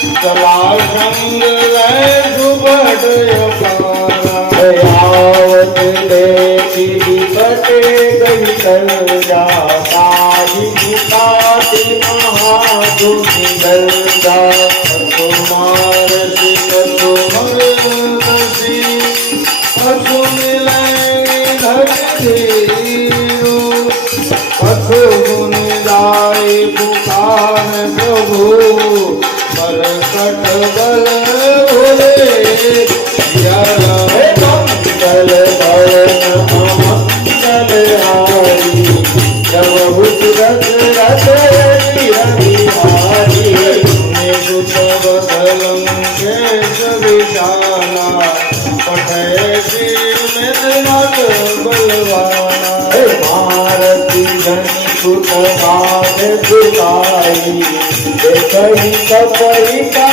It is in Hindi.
चला संग लय सुबह आवत देखी विपटे गई कलजा ताजी मुकाते महादुखी दलजा कुमार कुमार पशु मिलेंगे धीरो पशु मुनिदाय पुकार प्रभु मरकट बल भोले मंगल भवन मंगल हारी जब हुत रस रस हरि निगुत बदलं केश विशाला पठे मत बलवाना भारती धनी सुत बाध दुलाई देखी कपरी का